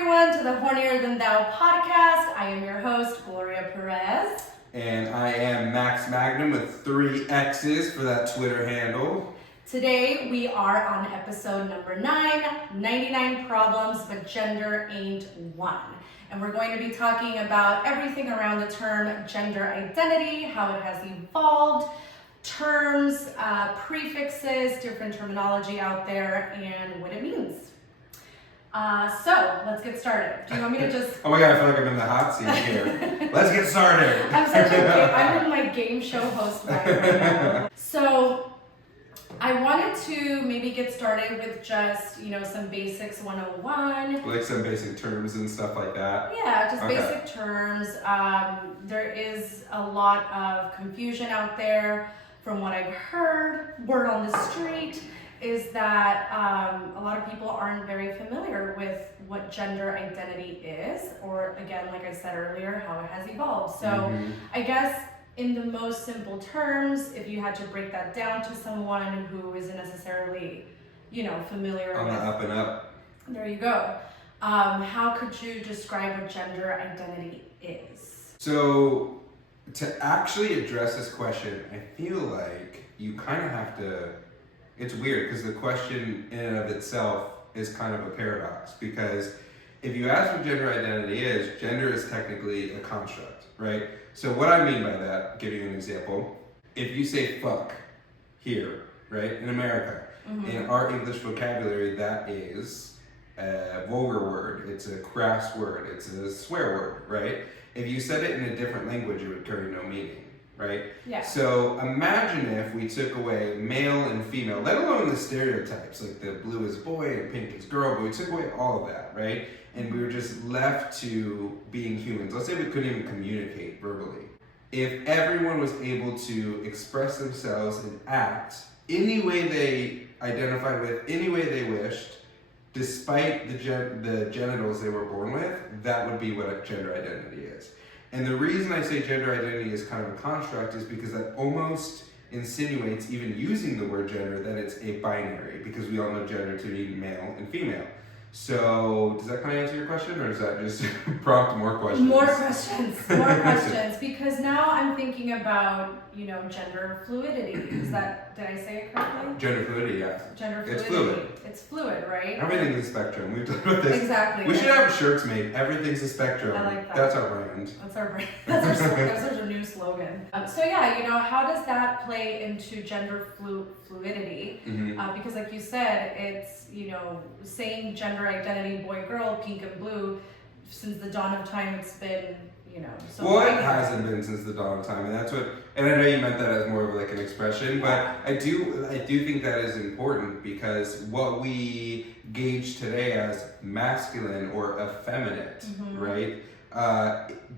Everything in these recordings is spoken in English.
everyone to the Hornier Than Thou podcast. I am your host, Gloria Perez. And I am Max Magnum with 3 X's for that Twitter handle. Today we are on episode number 9, 99 Problems But Gender Ain't One. And we're going to be talking about everything around the term gender identity, how it has evolved, terms, prefixes, different terminology out there, and what it means. So let's get started. Do you want me to just? Oh my god, I feel like I'm in the hot seat here. Let's get started. I'm in my game show host vibe right now. So I wanted to maybe get started with just, some basics 101. Like some basic terms and stuff like that. Yeah, just basic terms. There is a lot of confusion out there from what I've heard. Word on the street is that a lot of people aren't very familiar with what gender identity is, or again, like I said earlier, how it has evolved. So I guess in the most simple terms, if you had to break that down to someone who isn't necessarily, familiar on with the up and up. There you go. How could you describe what gender identity is? So to actually address this question, I feel like you kind of have to. It's weird because the question in and of itself is kind of a paradox, because if you ask what gender identity is, gender is technically a construct, right? So what I mean by that, give you an example, if you say fuck here, right, in America, in our English vocabulary, that is a vulgar word, it's a crass word, it's a swear word, right? If you said it in a different language, it would carry no meaning. Right? Yeah. So imagine if we took away male and female, let alone the stereotypes, like the blue is boy and pink is girl, but we took away all of that, right? And we were just left to being humans. Let's say we couldn't even communicate verbally. If everyone was able to express themselves and act any way they identified with, any way they wished, despite the genitals they were born with, that would be what gender identity is. And the reason I say gender identity is kind of a construct is because that almost insinuates, even using the word gender, that it's a binary, because we all know gender to mean male and female. So does that kind of answer your question, or does that just prompt more questions? More questions, because now I'm thinking about, gender fluidity. Did I say it correctly? Gender fluidity, yeah. Gender fluidity. It's fluid. It's fluid, right? Everything's a spectrum. We've talked about this. Exactly. We should have shirts made. Everything's a spectrum. I like that. That's our brand. That's our brand. That's our new slogan. So yeah, how does that play into gender fluidity? Because like you said, it's, saying gender identity, boy, girl, pink and blue, since the dawn of time, it's been, so well, it hasn't been since the dawn of time, and that's what. And I know you meant that as more of like an expression, but I do think that is important, because what we gauge today as masculine or effeminate, right,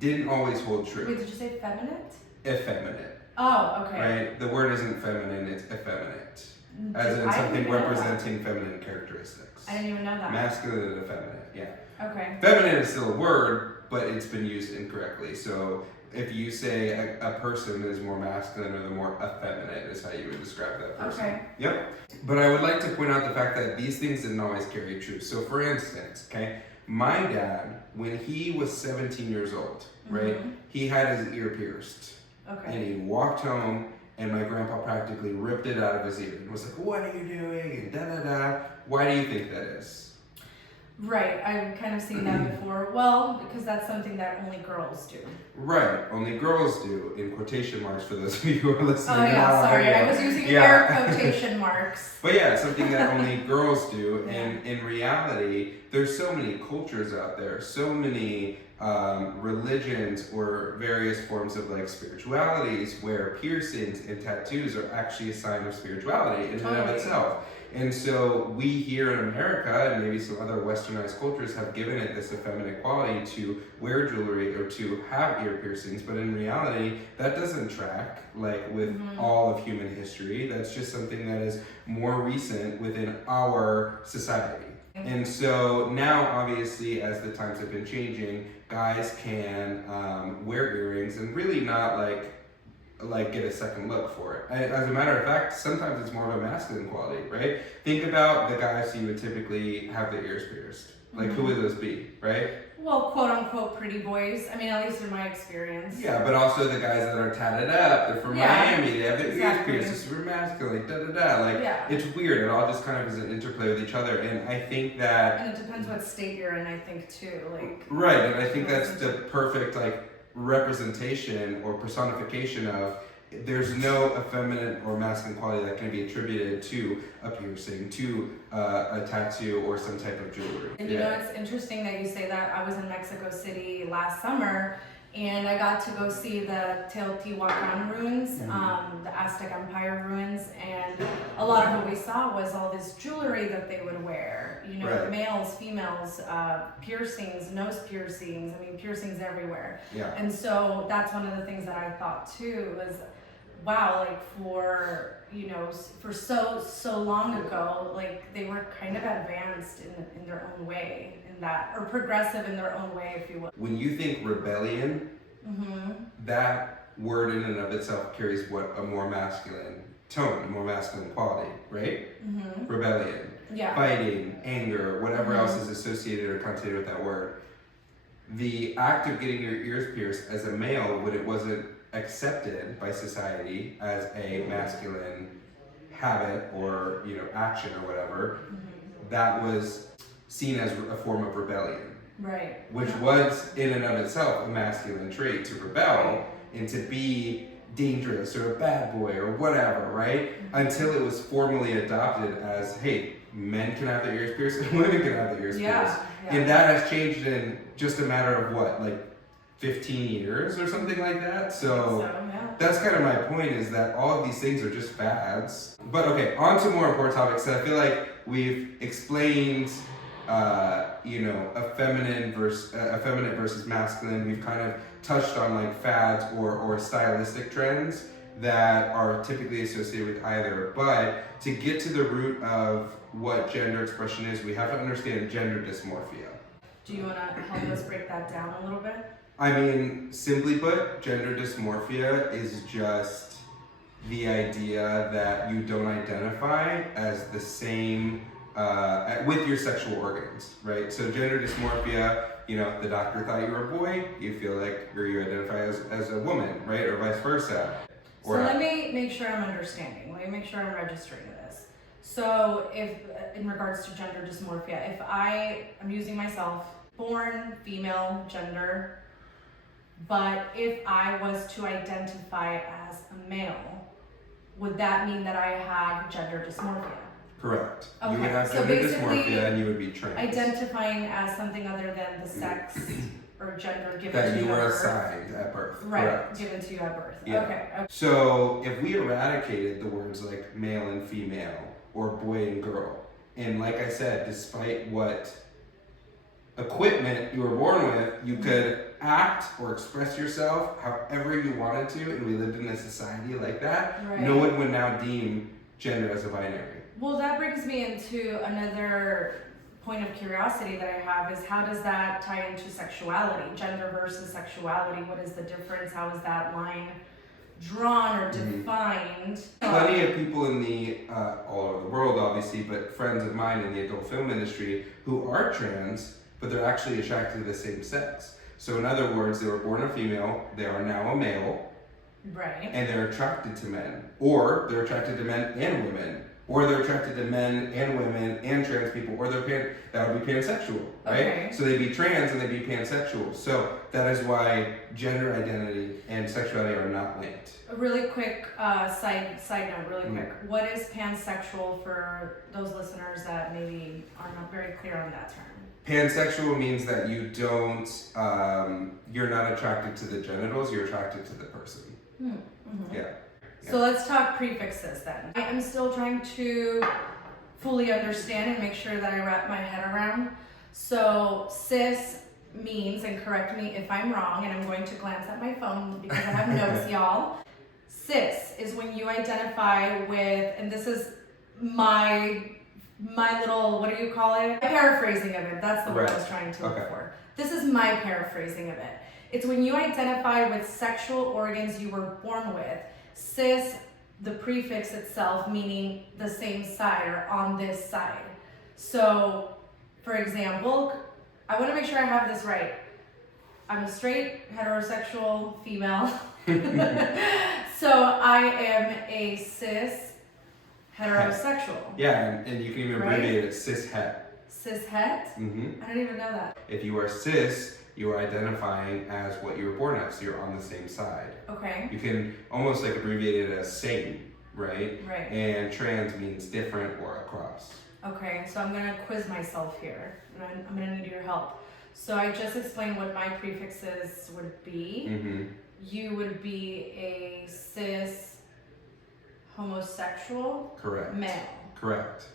didn't always hold true. Wait, did you say feminine? Effeminate. Oh, okay. Right. The word isn't feminine; it's effeminate, as in something representing feminine characteristics. I didn't even know that. Masculine and effeminate. Yeah. Okay. Feminine is still a word, but it's been used incorrectly. So if you say a person is more masculine or the more effeminate is how you would describe that person. Okay. Yep. But I would like to point out the fact that these things didn't always carry true. So for instance, my dad, when he was 17 years old, right, he had his ear pierced. Okay. And he walked home, and my grandpa practically ripped it out of his ear and was like, "What are you doing?" and da-da-da. Why do you think that is? Right, I've kind of seen that before. Well, because that's something that only girls do. Right, only girls do, in quotation marks for those of you who are listening. Oh yeah, sorry, I was using air quotation marks. But yeah, it's something that only girls do, and in reality, there's so many cultures out there, so many religions or various forms of like spiritualities where piercings and tattoos are actually a sign of spirituality in and of itself. And so we here in America, and maybe some other westernized cultures, have given it this effeminate quality to wear jewelry or to have ear piercings, but in reality, that doesn't track like with all of human history. That's just something that is more recent within our society. And so now, obviously, as the times have been changing, guys can wear earrings and really not like like get a second look for it. And as a matter of fact, sometimes it's more of a masculine quality, right? Think about the guys who would typically have their ears pierced. Like, who would those be, right? Well, quote unquote pretty boys. I mean, at least in my experience. Yeah, but also the guys that are tatted up, they're from Miami, they have their ears pierced, it's super masculine, Like, it's weird. It all just kind of is an interplay with each other. And I think that. And it depends what state you're in, I think, too. Like. Right, and I think that's the perfect, like, representation or personification of there's no effeminate or masculine quality that can be attributed to a piercing, to a tattoo, or some type of jewelry. And you know, it's interesting that you say that. I was in Mexico City last summer, and I got to go see the Teotihuacan ruins, the Aztec Empire ruins, and a lot of what we saw was all this jewelry that they would wear. You know, males, females, piercings, nose piercings. I mean, piercings everywhere. Yeah. And so that's one of the things that I thought too was, wow, like for, you know, for so long ago, like they were kind of advanced in their own way, in that, or progressive in their own way, if you will. When you think rebellion, that word in and of itself carries what a more masculine tone, a more masculine quality, right? Rebellion, fighting, anger, whatever else is associated or connotated with that word. The act of getting your ears pierced as a male, when it wasn't accepted by society as a masculine habit or, you know, action or whatever, that was seen as a form of rebellion. Right. Which was in and of itself a masculine trait, to rebel and to be dangerous or a bad boy or whatever, right? Until it was formally adopted as, hey, men can have their ears pierced and women can have their ears pierced. And that has changed in just a matter of what, like 15 years or something like that. So that's kind of my point, is that all of these things are just fads. But okay, on to more important topics. I feel like we've explained, you know, effeminate versus masculine. We've kind of touched on like fads or stylistic trends that are typically associated with either. But to get to the root of what gender expression is, we have to understand gender dysmorphia. Do you want to help us break that down a little bit? I mean, simply put, gender dysmorphia is just the idea that you don't identify as the same with your sexual organs, right? So gender dysmorphia, you know, the doctor thought you were a boy, you feel like, or you identify as a woman, right? Or vice versa. So let me make sure I'm understanding. Let me make sure I'm registering this. So if, in regards to gender dysmorphia, if I'm using myself, born female gender, but if I was to identify as a male, would that mean that I have gender dysmorphia? Correct. Okay. You would have So gender dysmorphia and you would be trans. Identifying as something other than the sex or gender given that to you you were at birth. assigned at birth. Right, Correct. given to you at birth. Yeah. Okay. So if we eradicated the words like male and female or boy and girl, and like I said, despite what equipment you were born with, you could act or express yourself however you wanted to, and we lived in a society like that, no one would now deem gender as a binary. Well, that brings me into another point of curiosity that I have, is how does that tie into sexuality? Gender versus sexuality, what is the difference? How is that line drawn or defined? Plenty of people in the, all over the world obviously, but friends of mine in the adult film industry who are trans, but they're actually attracted to the same sex. So in other words, they were born a female, they are now a male, right? And they're attracted to men, or they're attracted to men and women, or they're attracted to men and women and trans people, or that would be pansexual, right? Okay. So they'd be trans and they'd be pansexual. So that is why gender identity and sexuality are not linked. A really quick side note, really quick. What is pansexual for those listeners that maybe are not very clear on that term? Pansexual means that you don't, you're not attracted to the genitals, you're attracted to the person. Yeah. So let's talk prefixes then. I am still trying to fully understand and make sure that I wrap my head around. So cis means, and correct me if I'm wrong, and I'm going to glance at my phone because I have notes, y'all. Cis is when you identify with, and this is my little, what do you call it? My paraphrasing of it. That's the word I was trying to look for. This is my paraphrasing of it. It's when you identify with sexual organs you were born with. Cis, the prefix itself, meaning the same side or on this side. So, for example, I want to make sure I have this right. I'm a straight, heterosexual female. So I am a cis heterosexual. Yeah, and you can even abbreviate it cis het. Cis het? I didn't even know that. If you are cis, you are identifying as what you were born as, so you're on the same side. Okay. You can almost like abbreviate it as same, right? Right. And trans means different or across. Okay, so I'm gonna quiz myself here. I'm gonna need your help. So I just explained what my prefixes would be. You would be a cis homosexual Correct. male. Correct.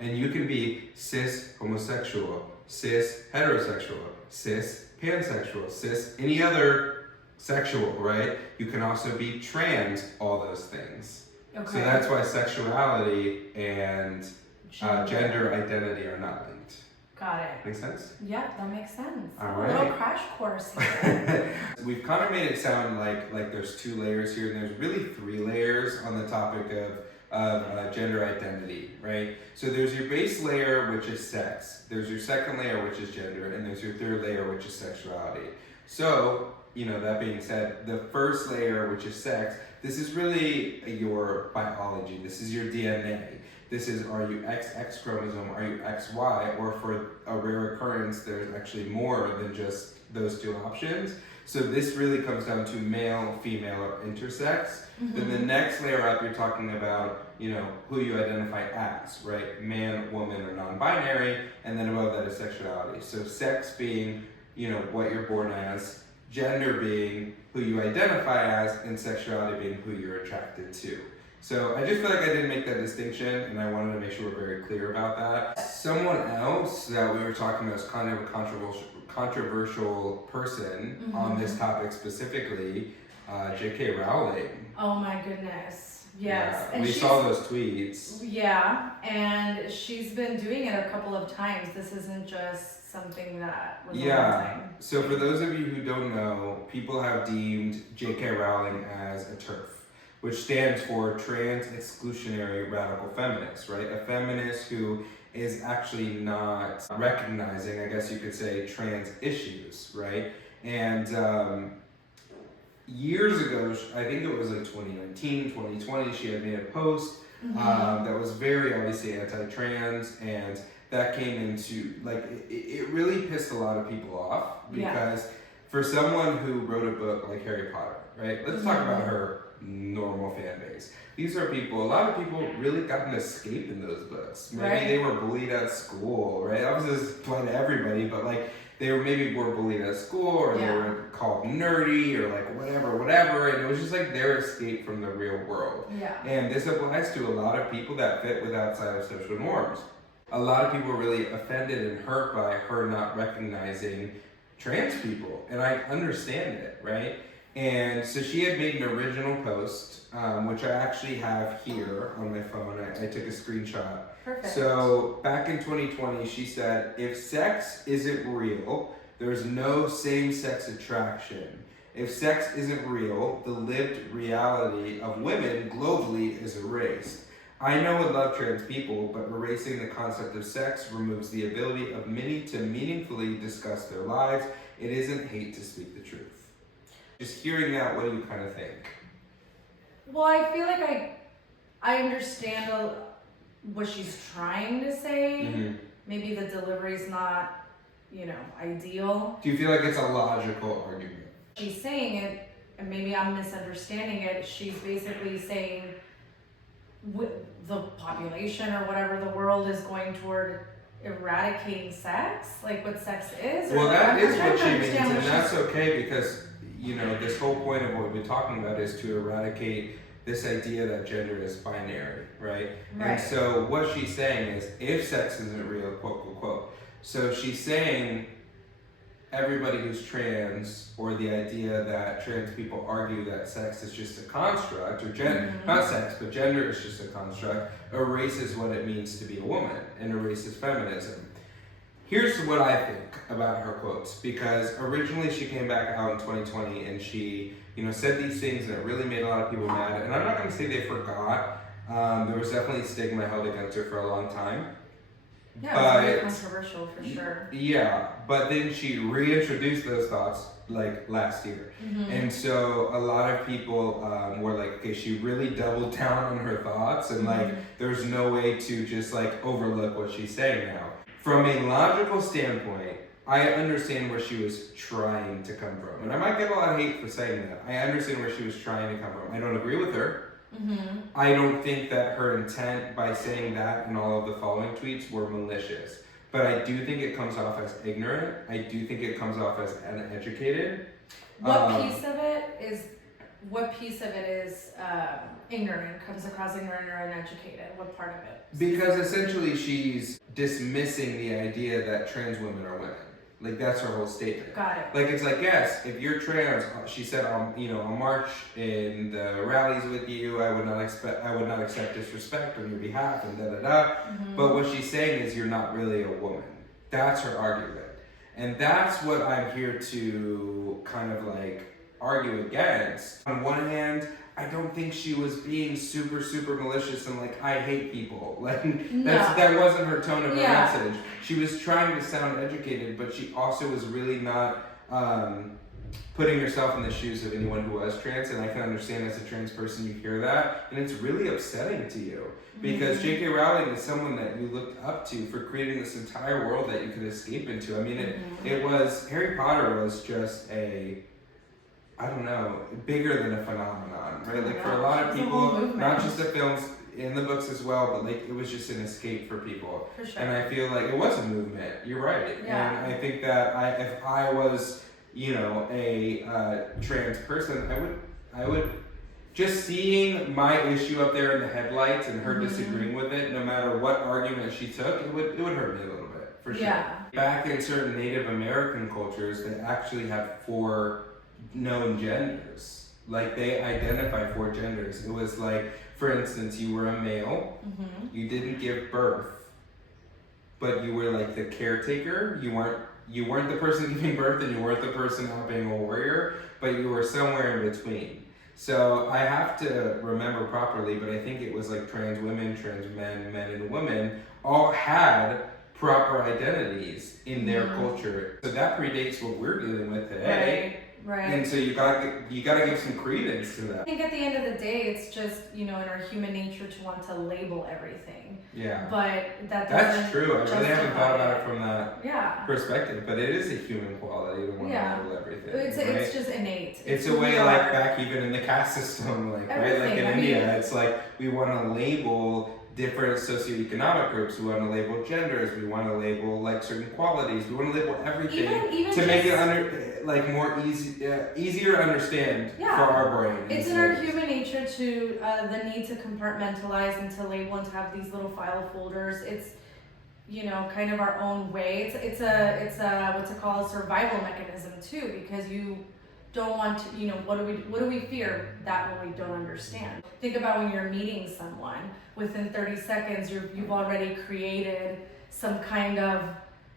And you can be cis homosexual, cis heterosexual, cis pansexual, cis any other sexual, right? You can also be trans, all those things. Okay. So that's why sexuality and gender identity are not linked. Got it. Make sense? Yeah, that makes sense. All A right. little crash course here. We've kind of made it sound like there's 2 layers here, and there's really 3 layers on the topic of gender identity, right? So there's your base layer, which is sex. There's your second layer, which is gender, and there's your third layer, which is sexuality. So, that being said, the first layer, which is sex, this is really your biology. This is your DNA. This is, are you XX chromosome, are you XY, or for a rare occurrence, there's actually more than just those 2 options. So this really comes down to male, female, or intersex. Then the next layer up, you're talking about, who you identify as, right? Man, woman, or non-binary, and then above that is sexuality. So sex being, what you're born as, gender being who you identify as, and sexuality being who you're attracted to. So I just feel like I didn't make that distinction, and I wanted to make sure we're very clear about that. Someone else that we were talking about is kind of a controversial person on this topic specifically, J.K. Rowling. Oh my goodness. Yes. Yeah, we saw those tweets. Yeah, and she's been doing it a couple of times. This isn't just something that was a one time. So for those of you who don't know, people have deemed J.K. Rowling as a TERF, which stands for Trans Exclusionary Radical Feminist, right? A feminist who is actually not recognizing, I guess you could say, trans issues, right? And years ago, I think it was like 2019, 2020, she had made a post that was very obviously anti-trans, and that came into, it really pissed a lot of people off, because for someone who wrote a book like Harry Potter, right? Let's talk about her normal fan base. These are people, a lot of people really got an escape in those books. Maybe they were bullied at school, right? Obviously this applies to everybody, but they were bullied at school, or they were called nerdy, or whatever, and it was just their escape from the real world. And this applies to a lot of people that fit with outside of social norms. A lot of people are really offended and hurt by her not recognizing trans people, and I understand it, right? And so she had made an original post, which I actually have here on my phone. I took a screenshot. Perfect. So back in 2020, she said, if sex isn't real, there's no same-sex attraction. If sex isn't real, the lived reality of women globally is erased. I know and love trans people, but erasing the concept of sex removes the ability of many to meaningfully discuss their lives. It isn't hate to speak the truth. Just hearing that, what do you kind of think? Well, I feel like I understand what she's trying to say. Maybe the delivery's not, ideal. Do you feel like it's a logical argument? She's saying it, and maybe I'm misunderstanding it. She's basically saying the population or whatever the world is going toward eradicating sex, what sex is. Well, that is what she means, and that's okay, because this whole point of what we've been talking about is to eradicate this idea that gender is binary, right? And so what she's saying is, if sex isn't real, quote, quote, quote. So she's saying everybody who's trans, or the idea that trans people argue that sex is just a construct, or not sex, but gender is just a construct, erases what it means to be a woman and erases feminism. Here's what I think about her quotes, because originally she came back out in 2020 and she, said these things and it really made a lot of people mad. And I'm not going to say they forgot. There was definitely stigma held against her for a long time. Yeah, it's very controversial for sure. Yeah, but then she reintroduced those thoughts like last year. And so a lot of people were like, okay, she really doubled down on her thoughts and like there's no way to just like overlook what she's saying now. From a logical standpoint, I understand where she was trying to come from. And I might get a lot of hate for saying that. I understand where she was trying to come from. I don't agree with her. I don't think that her intent by saying that and all of the following tweets were malicious. But I do think it comes off as ignorant. I do think it comes off as uneducated. What piece of it is ignorant, comes across ignorant or uneducated? What part of it? Because essentially she's dismissing the idea that trans women are women. Like that's her whole statement. Got it. Like it's like, yes, if you're trans, she said, I'll march in the rallies with you. I would not accept disrespect on your behalf and da da da. But what she's saying is you're not really a woman. That's her argument. And that's what I'm here to kind of like argue against. On one hand, I don't think she was being super, super malicious and like, I hate people. Like, that wasn't her tone of her message. She was trying to sound educated, but she also was really not putting herself in the shoes of anyone who was trans. And I can understand as a trans person, you hear that, and it's really upsetting to you. Because J.K. Rowling is someone that you looked up to for creating this entire world that you could escape into. I mean, it was, Harry Potter was just I don't know, bigger than a phenomenon, right? Like for a lot of people, not just the films, in the books as well, but like it was just an escape for people. For sure. And I feel like it was a movement. You're right. Yeah. And I think that if I was, a trans person, I would just seeing my issue up there in the headlights and her disagreeing with it, no matter what argument she took, it would hurt me a little bit, for sure. Yeah. Back in certain Native American cultures, they actually have 4 known genders. Like they identify 4 genders. It was like, for instance, you were a male, you didn't give birth, but you were like the caretaker. You weren't the person giving birth and you weren't the person out being a warrior, but you were somewhere in between. So I have to remember properly, but I think it was like trans women, trans men, men and women all had proper identities in their culture. So that predates what we're dealing with today. Right. And so you gotta give some credence to that. I think at the end of the day, it's just, in our human nature to want to label everything. Yeah. But that's true. I really haven't thought about it from that perspective. But it is a human quality to want to label everything. It's just innate. It's a way like back even in the caste system, like right? Like in India, it's like we want to label different socioeconomic groups. We want to label genders. We want to label like certain qualities. We want to label everything even to make it more easier to understand for our brain. It's in our human nature to the need to compartmentalize and to label and to have these little file folders. It's kind of our own way. It's a what's it called, a survival mechanism too, because you don't want to, what do we fear? That what we don't understand. Think about when you're meeting someone, within 30 seconds you've already created some kind of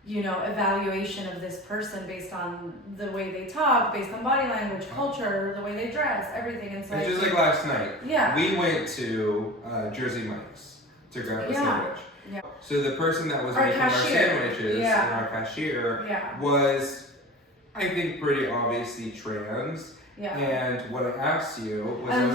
evaluation of this person based on the way they talk, based on body language, culture, the way they dress, everything. And so it's just like last night. Yeah. We went to Jersey Mike's to grab a sandwich. Yeah. So the person that was making our sandwiches and our cashier was, I think, pretty obviously trans. Yeah. And what I asked you was, I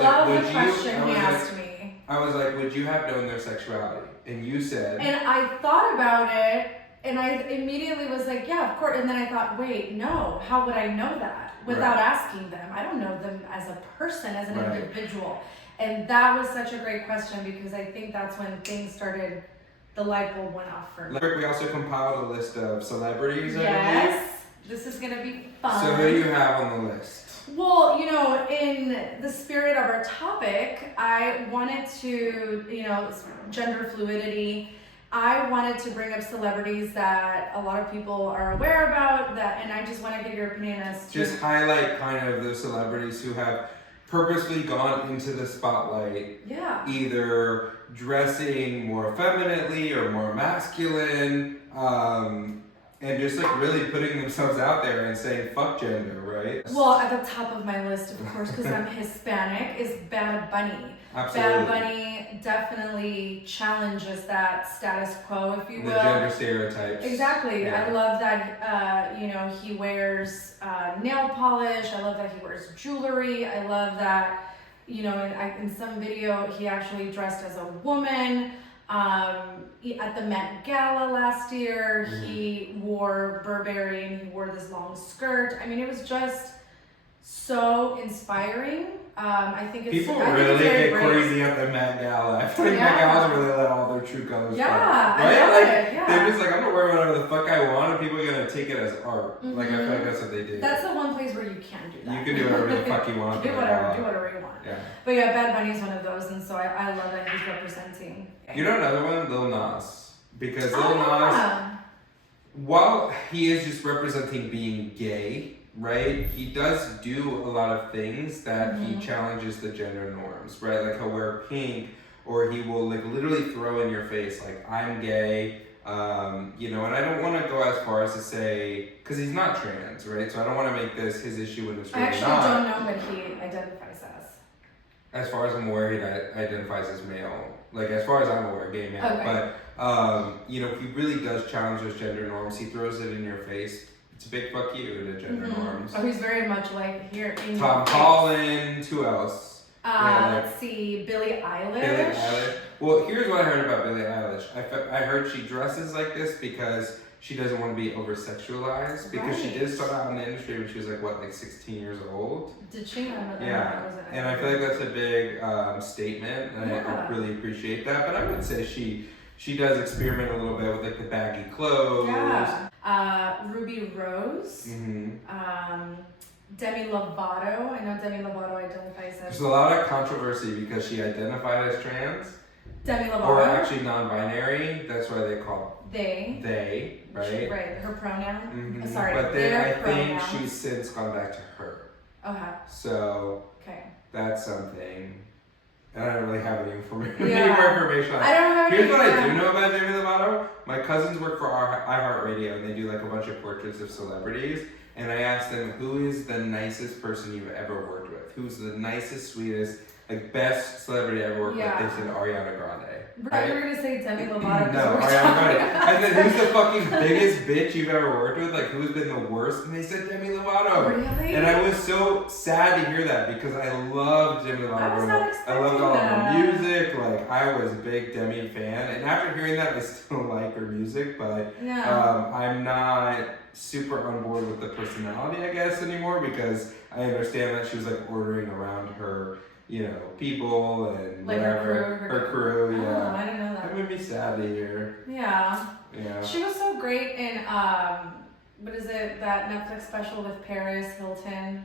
was like, would you have known their sexuality? And you said. And I thought about it, and I immediately was like, yeah, of course. And then I thought, wait, no, how would I know that without asking them? I don't know them as a person, as an individual. And that was such a great question, because I think that's when things started, the light bulb went off for me. We also compiled a list of celebrities. Yes, this is gonna be fun. So who do you have on the list? Well, in the spirit of our topic, I wanted to, gender fluidity. I wanted to bring up celebrities that a lot of people are aware about, and I just want to get your opinion as to... Just highlight kind of the celebrities who have purposely gone into the spotlight. Yeah. Either dressing more femininely or more masculine, And just like really putting themselves out there and saying fuck gender, right? Well, at the top of my list, of course, because I'm Hispanic, is Bad Bunny. Absolutely. Bad Bunny definitely challenges that status quo, if you will. The gender stereotypes. Exactly. Yeah. I love that, he wears nail polish. I love that he wears jewelry. I love that, in some video, he actually dressed as a woman. At the Met Gala last year, he wore Burberry and he wore this long skirt. I mean, it was just so inspiring. I think it's people I think really it's very get brave. crazy at the Met Gala. I feel like Met Galas really let all their true colors Yeah, out. I Right? love Like it. Yeah. they're just like, I'm gonna wear whatever the fuck I want, and people are gonna take it as art. Like I feel like that's what they do. That's the one place where you can do that. You can do whatever the fuck you want. do whatever you want. Yeah. But yeah, Bad Bunny's one of those, and so I love that he's representing. You know another one, Lil Nas, because Lil Nas, Yeah. while he is just representing being gay, right? He does do a lot of things that he challenges the gender norms, right? Like he'll wear pink, or he will like literally throw in your face like I'm gay, and I don't want to go as far as to say, because he's not trans, right? So I don't want to make this his issue when it's really I actually not. don't know what he identifies as. As far as I'm aware, he identifies as male. Like as far as I'm aware, gay male. Okay. But he really does challenge those gender norms. He throws it in your face. It's a big fuck you to gender norms. Oh, he's very much like here in Tom Holland. Who else? Let's see, Billie Eilish. Billie Eilish. Well, here's what I heard about Billie Eilish. I heard she dresses like this because she doesn't want to be over sexualized. Because she did start out in the industry when she was like 16 years old. Did she? Yeah, and I feel like that's a big statement, and I really appreciate that. But I would say she does experiment a little bit with like the baggy clothes. Yeah. Ruby Rose. Demi Lovato. I know Demi Lovato identifies as. There's a lot of controversy because she identified as trans. Demi Lovato. Or actually non-binary. That's why they call they. They, right? Right. Her pronoun. Mm-hmm. Sorry. But then I pronouns. think she's since gone back to her. Okay. So. Okay. That's something. And I don't really have any information. Yeah. Any more information on I don't have. Here's what I do know about Demi Lovato. My cousins work for iHeartRadio, and they do like a bunch of portraits of celebrities. And I asked them, who is the nicest person you've ever worked with? Who's the nicest, sweetest, like best celebrity I ever worked with? They said Ariana Grande. I thought you were gonna say Demi Lovato. No, Ariana Grande. I said, who's the fucking biggest bitch you've ever worked with? Like, who's been the worst? And they said Demi Lovato. Really? And I was so sad to hear that because I loved Demi Lovato. I was not I loved all of that. her music. Like, I was a big Demi fan. And after hearing that, I still like her music, but I'm not super on board with the personality, I guess, anymore because I understand that she was like ordering around her, people and like whatever. Her crew, yeah. Oh, I didn't know that. That made me sad to hear. Yeah. Yeah. She was so great in what is it, that Netflix special with Paris Hilton,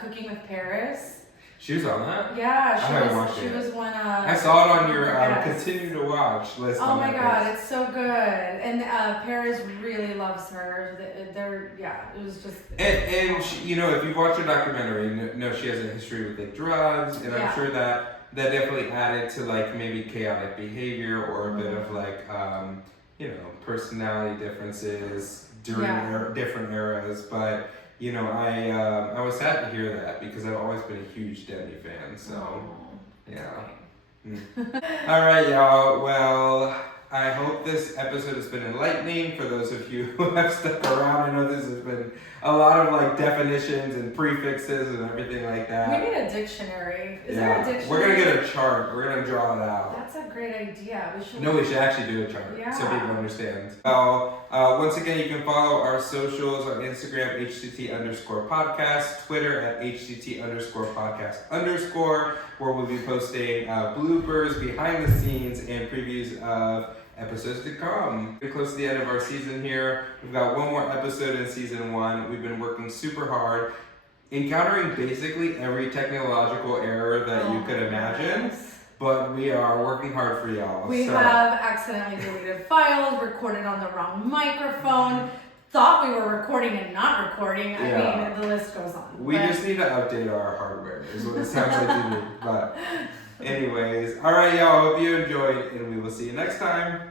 Cooking with Paris. She was on that? Yeah, I haven't watched she it. was one I saw it on your continue to watch list. Oh my god, it's so good. And Paris really loves her. It was just. And she, if you've watched her documentary, she has a history with like drugs, and I'm sure that definitely added to like maybe chaotic behavior or a bit of like personality differences during different eras, but. I was sad to hear that because I've always been a huge Demi fan. So, All right, y'all. Well, I hope this episode has been enlightening for those of you who have stuck around. I know this has been a lot of like definitions and prefixes and everything like that. We need a dictionary. Is there a dictionary? We're gonna get a chart. We're gonna draw it out. That's a great idea. We should actually do a chart so people understand. Once again, you can follow our socials on Instagram, HTT_podcast, Twitter at HTT_podcast_, where we'll be posting bloopers, behind the scenes, and previews of episodes to come. We're close to the end of our season here. We've got one more episode in season 1. We've been working super hard, encountering basically every technological error that you could imagine. But we are working hard for y'all. We have accidentally deleted files, recorded on the wrong microphone, thought we were recording and not recording. I mean, the list goes on. We just need to update our hardware, is what it sounds like to me. But anyways, all right, y'all. Hope you enjoyed, and we will see you next time.